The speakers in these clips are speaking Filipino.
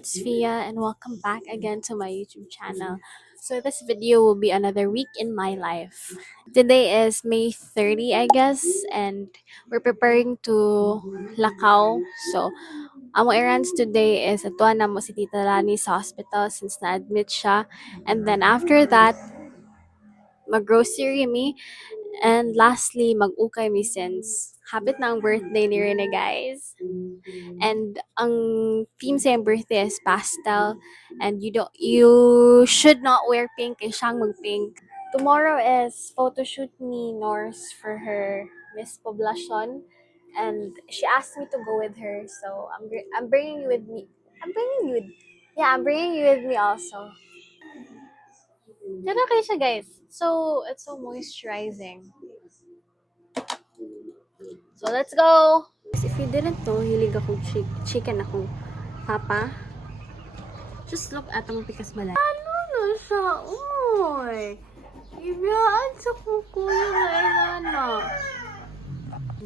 it's Fia and welcome back again to my YouTube channel. So this video will be another week in my life. Today is May 30, I guess, and we're preparing to Lacau. So, amo errands today is atuan na mo si Tita Lani sa hospital since na-admit siya. And then after that, mag-grocery me. And lastly, mag-ukay mi since habit na ang birthday ni Rene, guys. And ang theme sa iyang birthday is pastel. And you should not wear pink kay siyang mag-pink. Tomorrow is photo shoot ni Norse for her Miss Poblacion. And she asked me to go with her. So I'm bringing you with me. I'm bringing you with me also. Ganda kayo siya, guys. So, it's so moisturizing. So, let's go! If you didn't know, hilig akong chicken akong papa. Just look at ang pikas balay. Ano na siya? Uy! Ibiyaan sa kukuya na inana.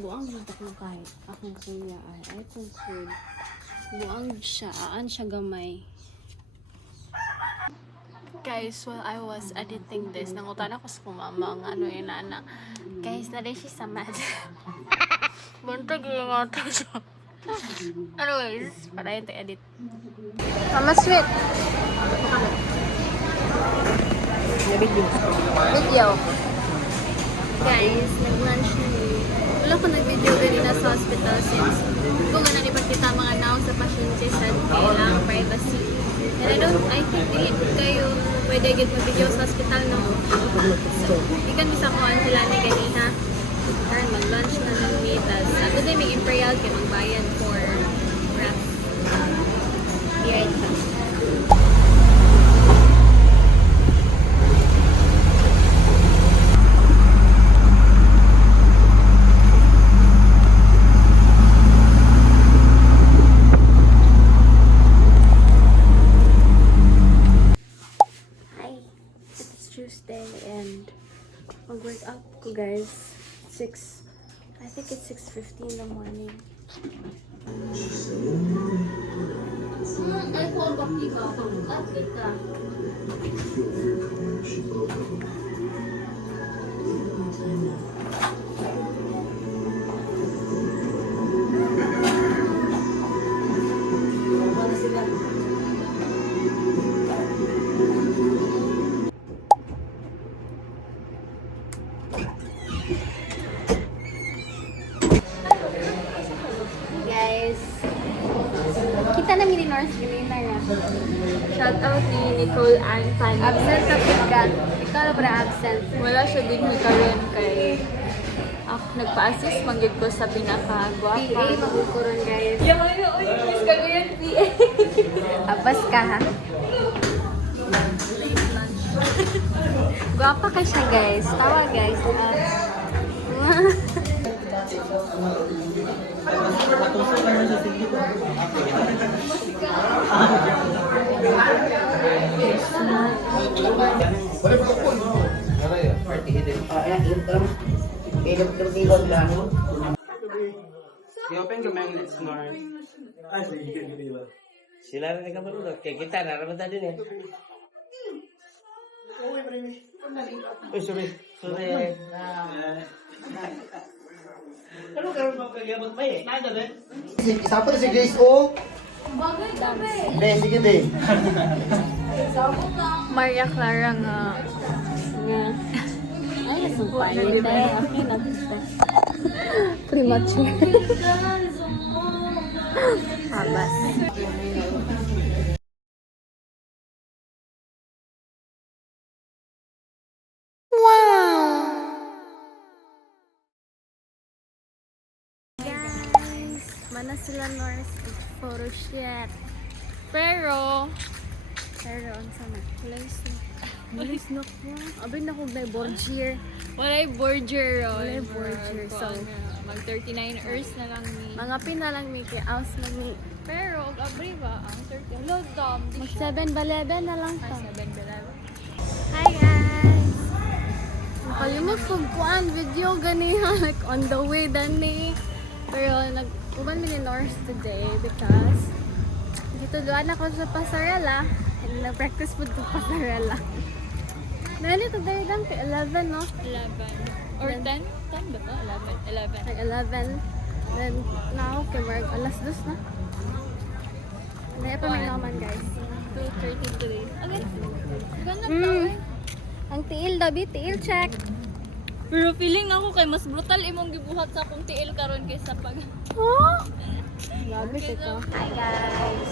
Buang dito ko kahit akong kuya ay kung food. Buang siya. Aan siya gamay. Guys, while I was editing this, nangutan ako sa kumama ang ano yung nana. Guys, na-ready siya sa mat. Buntag yung ata siya. Anyways, para yun edit. Mama sweet. Video. Guys, nag-lunch na wala ko nag-video ganina sa hospital since kung gana ipagkita mga naong sa pasyente sa kailangang privacy. And I think dili kayo pwede gid mag-video sa hospital, no? So, ikan bisa ko ang sila ni ganina. Karon mag-lunch na ng metas. Ato din may imperial kay magbayad for wrap. Here it comes. Tuesday and mag-workout ko, guys. I think it's 6:50 in the morning. Ay, po, bakit ka? Bakit ka? Guys, kita namin ni North Gilina nga. Shout out ni Nicole Ann Fanny. Absent sa ka. Ikaw na para absent. Wala siya din ni karon kay ako nagpa-assist manggid ko sa pinaka-guwapa. PA, magukuron, guys. Yung ano, uy, miss ka ko yan, PA. Abas ka, ha? Guwapa ka siya, guys. Tawa, guys. I-open ko mang let's start. Sila rin ka marunong. Kaya kita, naramata din eh. Uy, sorry. Sorry. Ano ka rin magkagabot ba eh? Nada din? Isa pa si Grace O. Bagay ka, be. Be, sige be. Maria Clara nga. Ay, nasumpay. Okay na. Premature. Habas. Guys, mana sila North photo shoot. Pero ang sana. Walay snook mo. Abay na kong may borgier. Walay borger, oh. Walay borger. So, mag 39 hours na lang ni. mga pinalaang may kay Aus mag Pero, abri ba? Ang 30. Load dom. mag 7-11 na lang Ay, to. 7-11. Hi guys! Nakalimot kong kuan video ganiha like on the way dani. Pero nag-uban mi ni North today because Gituluan ako sa pasarela. And na-practice po sa pasarela. Nani to there lang kay 11, no? 11. Or 10? 10 ba to? 11. 11. Like 11. Then, now, kay Mark, alas 2 na. Naya pa may naman, guys. 2:33. Okay. Ganun Mm. Ang tiil, Dabi. Tiil check. Pero feeling ako kay mas brutal imong gibuhat sa akong tiil karon kaysa pag... Oh! Grabe ito. Hi, guys.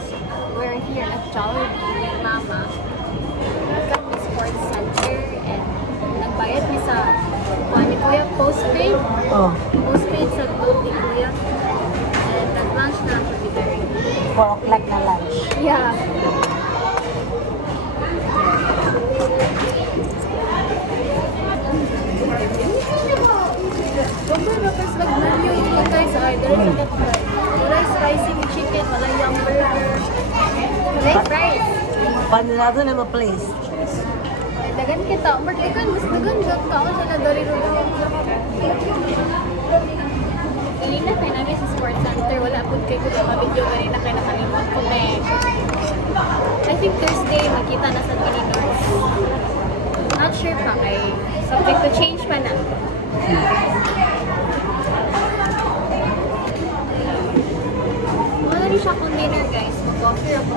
We're here at Jollibee with Mama. Welcome to Sports Center. And nagbayad mi sa ni Kuya postpaid. Oh, Postpaid sa Gold ni Kuya. And nag-lunch na ako dito. 4 o'clock na lunch. Yeah. Sobrang napas mag-menu yung guys ay wala spicy with chicken, wala yung burger, wala fries. Panilado na ma-place. Ay, dagan kita, martikan, mas dagan ka ako sa nadariro lang. Kanina kayo namin sa sports center, wala po kayo kung mga-video kanina kayo nakalimutan ko na eh. I think Thursday, magkita na sa Pilipinas. Not sure pa kay subject to change pa na. Wala rin siya kung dinner guys. Mag-offer ako.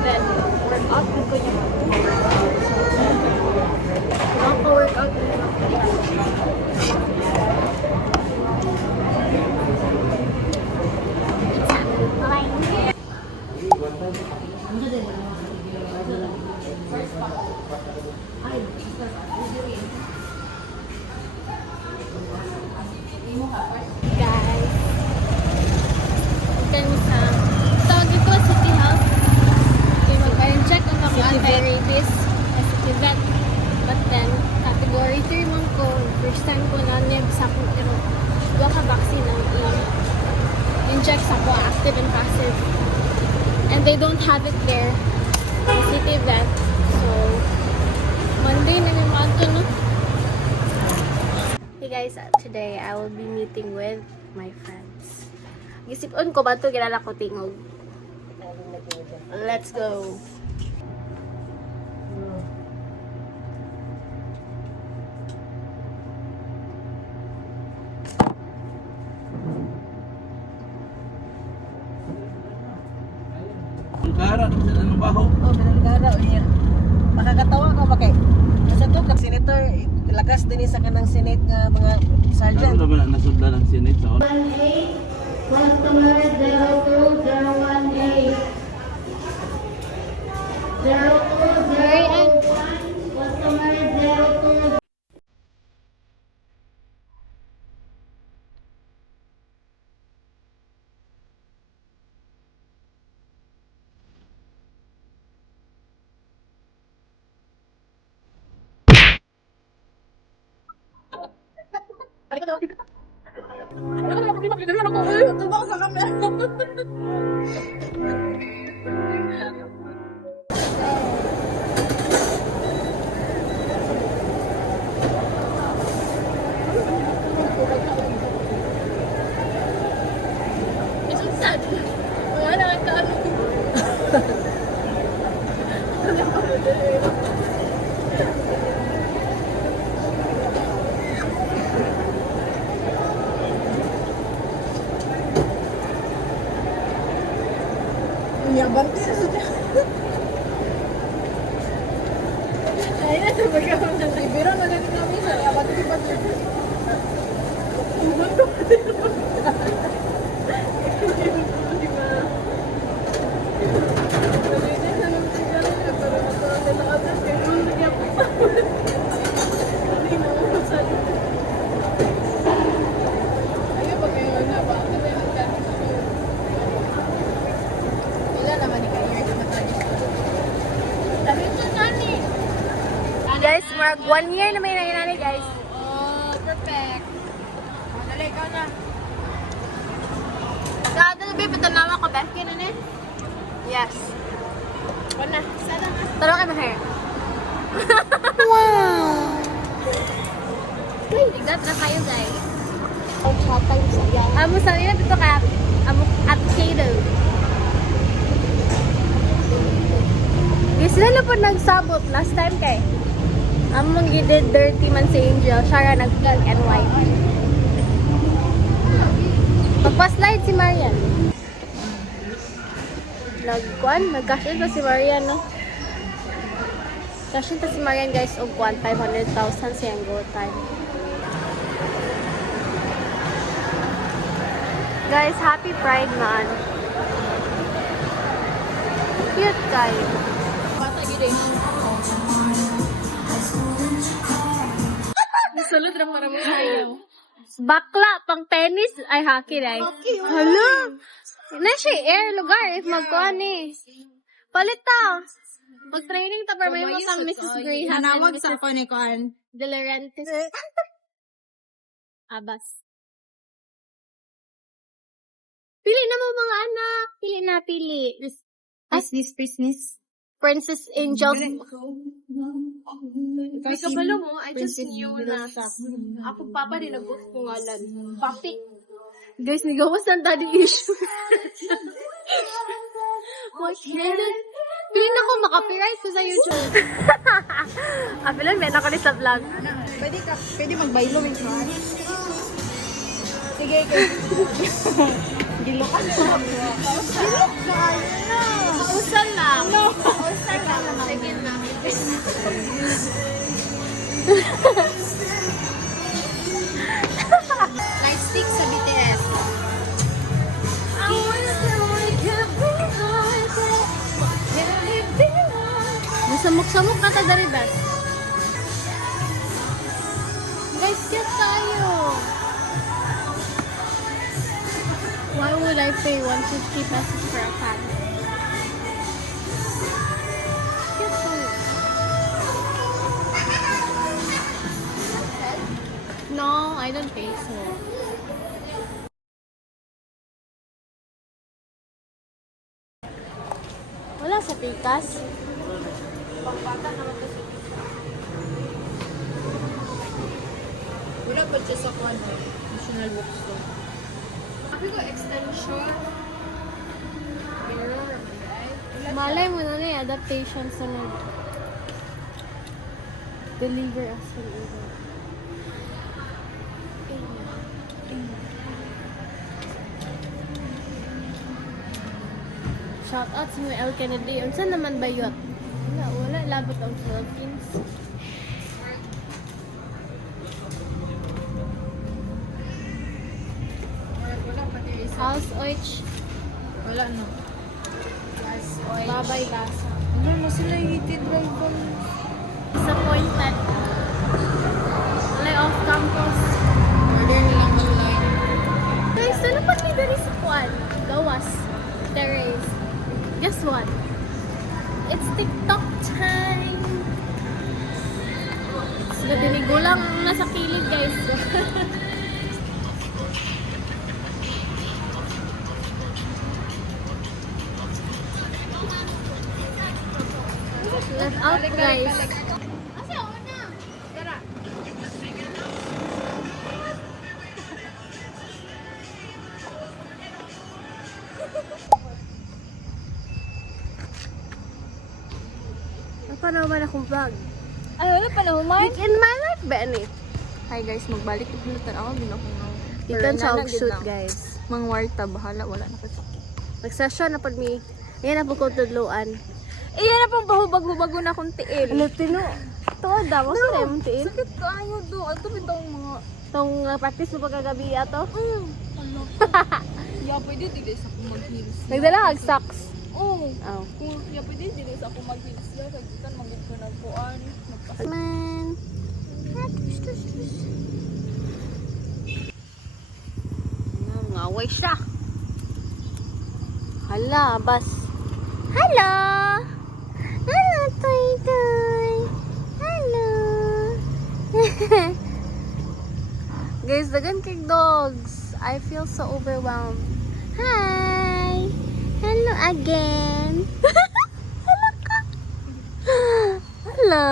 Then, workout ko niya. Maka-workout ko niya. Bye. Guys, kan sa tawag ito City Health. Okay, mag-check on ako anti-rabies city vet. But then, category 3 man ko, first time ko na niyag sa akong iro. Duwa ka vaccine ang i-inject sa ko, active and passive. And they don't have it there. The city vet. So, Monday na yung mga no? Hey guys, today I will be meeting with my friends. Gisipon ko ba ito? Kilala ko tingog. Let's go! Ang kara, ano baho? Oh, pinagkara o niya. Makakatawa ka ba kay? Kasi to, senator, lakas din sa kanang senate nga mga Ano sergeant. naman ang nasudla ng Senate sa oras? Customer 02018. 0201. Customer 02. Guys, marag 1 year na may nangyari guys. Oh, perfect. Dali, ikaw na. Sa dali, patanawa ko, Beth. Kaya na Yes. Wala. Sana nga. Tara ka na hair. Wow! Igat na kayo guys. Amo sa iyo dito ka. Amo at Kato. Guys, sila na po nagsabot last time kay. Among gidid dirty man si Angel. Siya ra nag-pink and white. Magpa-slide si Marian. Nag-cash in pa si Marian, no? Cash in pa si Marian, guys, og 500,000 siyang go time. Guys, happy Pride man. Cute guys. Bata gid eh. Salud ra para mo ayaw. Bakla, pang tennis, ay hockey ay. Hala! Na siya air lugar if magkuhan eh. Palit ta. Mag-training ta para may mo kang Mrs. Graham and Nanawag sa Mrs. ko ni Kuan. De Laurentiis. Abas. Pili na mo mga anak. Pili na, pili. Business. Princess Angel. May kabalo mo, I just knew na ako papa din nag-book ko ngalan. Papi. Guys, nagawas ng daddy issue. What happened? Piling na ko makapiright ko sa YouTube. Apilan, may ako sa vlog. Pwede magbaylo min ka. Sige, gilokan sa Pausan lang. Pausan lang. Sige na. Lightstick sa BTS. Nasamok-samok na ta dari das. Guys, cute tayo. Why would I pay 150 pesos for a fan? Cute tayo. No, I don't pay so. Wala sa pikas. Wala pa siya sa Kuan, National Bookstore. Sabi ko, extension. Mirror. Malay mo na eh, adaptation sa deliver as an evil. Shout out sa mga El Kennedy. Unsan naman ba yun? Wala labot ang Philippines. House Oich. Wala no. Babay Lasa. Ano na sila heated drive Disappointed. Wala off campus. Order nilang online. Guys, ano pa ni dali sa Kuan? Gawas. Terrace. Guess what? It's TikTok time! Sila dinigulang nasa kilid, guys. Left out, guys. Apa naman akong vlog? Ay, wala pa na human. Week in my life, Benny. Hi guys, magbalik ko hulutan ako. Binakong Ikan sa shoot, guys. Mang warta, bahala. Wala na kasakit. Nag-session na pag me. Yan na po ko tudluan. Iyan na pong bahubag-hubago na akong tiil. Ano, tino? Tuwa daw. Saan na yung tiin? Sakit ka ayo do. Ito bitong mga... Itong practice mo pagkagabi ato? Ano? Ya, pwede dili sa akong mag-heels. Nagdala kag socks. Oo. Oh. Kung ya, pwede dili sa akong mag-heels. Ya, kagitan, mag-heels ko nagpuan. Man. Ngaway siya. Hala, bas. Hello! Hello, Toy Toy! Hello! Guys, dagan kay dogs. I feel so overwhelmed. Hi! Hello again! Hello ka! Hello!